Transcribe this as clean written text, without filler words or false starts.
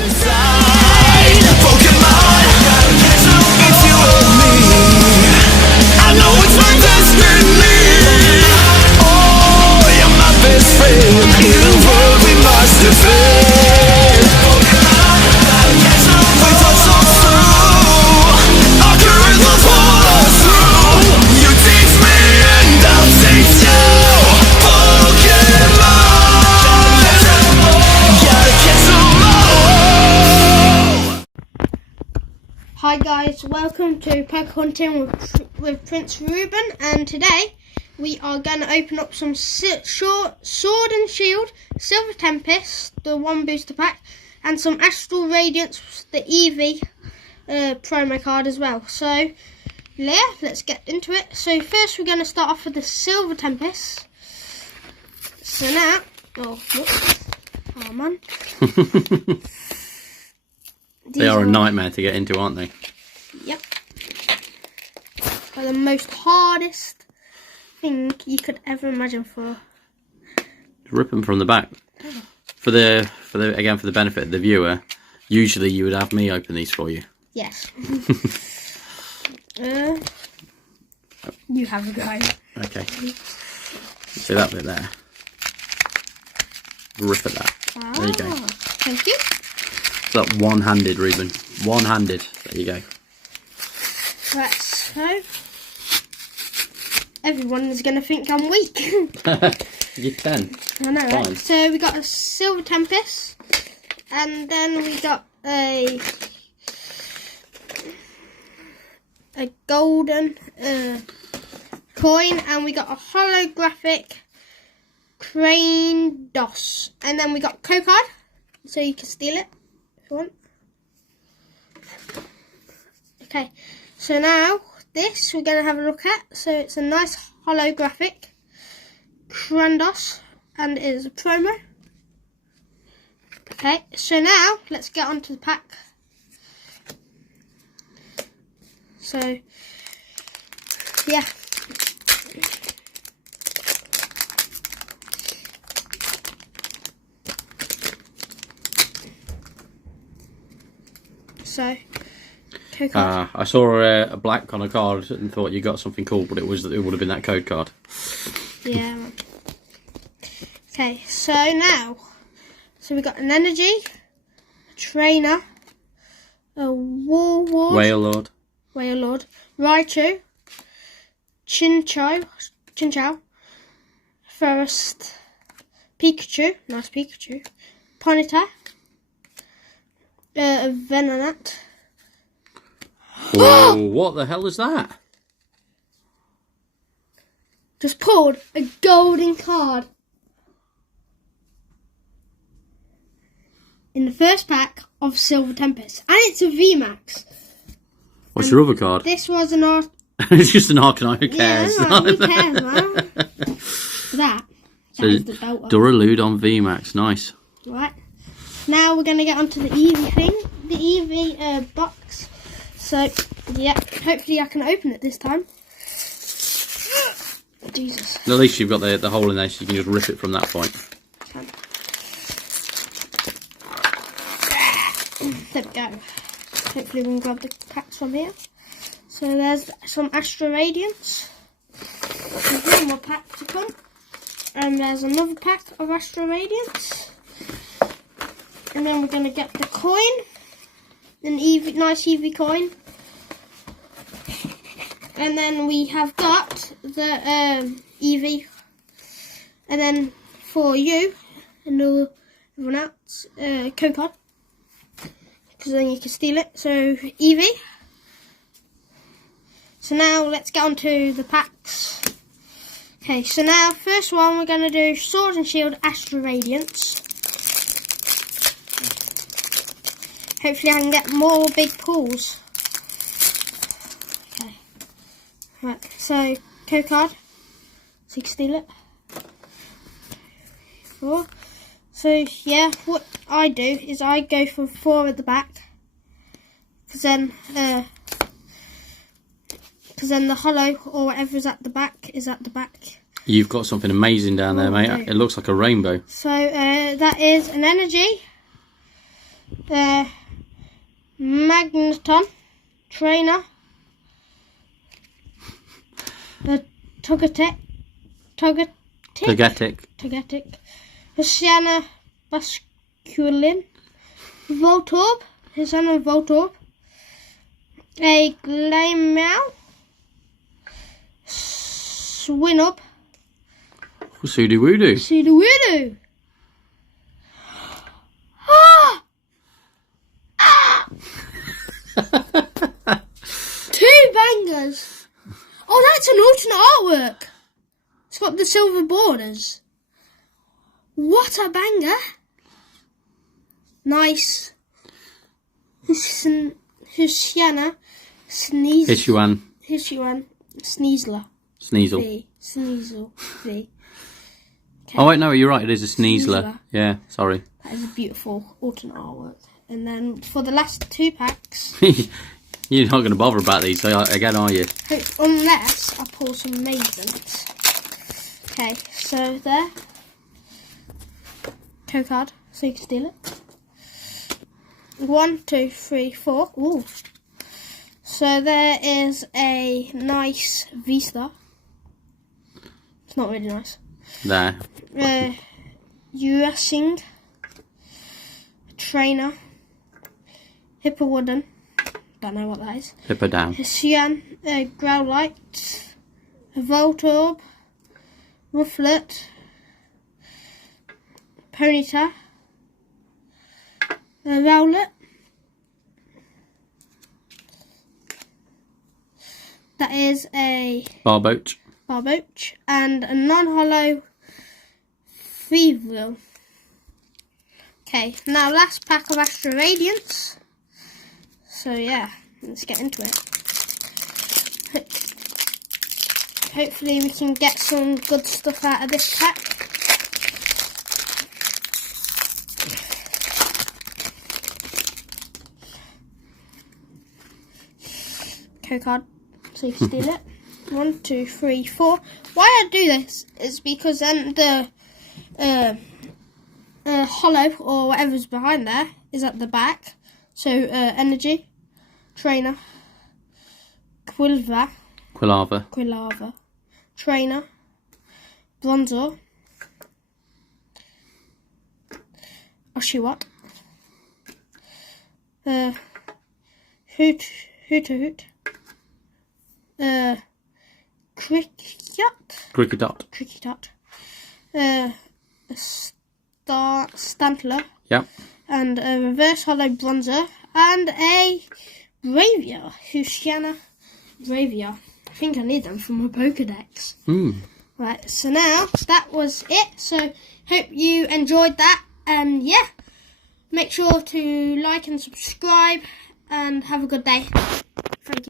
inside. Pokemon, it's you and me. I know it's my destiny. Oh, you're my best friend. In a world we must defend. Pokemon, we touch so through. Our courage will pull us through. You teach me and I'll teach you. Pokemon, gotta catch 'em all. Hi guys, welcome to Pokehunting with Prince Reuben, and today we are going to open up some Sword and Shield, Silver Tempest, the one booster pack, and some Astral Radiance, the Eevee promo card as well. So yeah, let's get into it. So first we're going to start off with the Silver Tempest. So now, oh man. They are a nightmare to get into, aren't they? Yep. They're the most hardest thing you could ever imagine for. Rip them from the back. For the benefit of the viewer, usually you would have me open these for you. Yes. You have a go. Okay. See that bit there? Rip at that. There you go. Thank you. That one-handed, Reuben. One-handed. There you go. Right, so everyone is going to think I'm weak. You can. I know, Fine. right? So we got a Silver Tempest, and then we got a golden coin, and we got a holographic Crane DOS, and then we got code card, so you can steal it if you want. Okay, so now this we're going to have a look at. So it's a nice holographic Crandos, and it is a promo. Okay, so now let's get on to the pack. So yeah. So code card. I saw a black on a card and thought you got something cool, but it would have been that code card. Yeah. Okay, so now, we got an energy, a trainer, a Warlord, Whale Lord, Raichu, Chinchou, First, Pikachu, nice Pikachu, Ponyta, a Venonat. Whoa, what the hell is that? Just pulled a golden card in the first pack of Silver Tempest, and it's a VMAX. What's your other card? This was an art. It's just an Arcanine, who cares? Yeah, who cares, man? That is the belt. Duraludon on VMAX, nice. Right, now we're going to get onto the Eevee thing, the Eevee box. So yeah, hopefully I can open it this time. Jesus. At least you've got the hole in there, so you can just rip it from that point. There we go. Hopefully we can grab the packs from here. So there's some Astral Radiance. There's one more pack to come. And there's another pack of Astral Radiance. And then we're going to get the coin. An Eevee, nice Eevee coin. And then we have got the Eevee. And then for you and everyone else, code card. Because then you can steal it. So Eevee. So now let's get on to the packs. Okay, so now first one we're going to do Sword and Shield Astral Radiance. Hopefully I can get more big pulls. Okay. Right, so code card. So you can steal it. Four. So yeah, what I do is I go for 4 at the back. Because then the hollow or whatever's at the back is at the back. You've got something amazing down there, mate. No. It looks like a rainbow. So that is an energy, Magneton, Trainer, Togetic, Oceana Basculin, Voltorb, his own Voltorb, a Glameow, Swinub, Sudowoodo. Ah! Two bangers. Oh, that's an alternate artwork. It's got the silver borders. What a banger. Nice. Hushiana Hishuan. Sneasler. Sneasel. Sneasel. V. Okay. Oh wait, no, you're right. It is a Sneasler. Yeah, sorry. That is a beautiful alternate artwork. And then for the last 2 packs, You're not going to bother about these again, are you? unless I pull some Mavens. Okay, so there. Code card, so you can steal it. 1, 2, 3, 4. Ooh. So there is a nice V-Star. It's not really nice. There. Urasing, Trainer, Hippowooden, don't know what that is. Hippo down. Hisuian, Growlite, Voltorb, Rufflet, Ponyta, Rowlet. That is a Barboach. And a non-hollow Feveril. Okay, now last pack of Astral Radiance. So yeah, let's get into it. Hopefully we can get some good stuff out of this pack. Code card, so you can steal it. 1, 2, 3, 4. Why I do this is because then the hollow or whatever's behind there is at the back. So Energy, Trainer, Quilava, Trainer, Bronzor, Oshawott, Hoot, Cricketdot, Stantler, Yep. and a reverse hollow Bronzer, and a Bravia, Hushiana Bravia. I think I need them for my Pokedex. Right, so now that was it. So hope you enjoyed that, and yeah, make sure to like and subscribe, and have a good day. Thank you.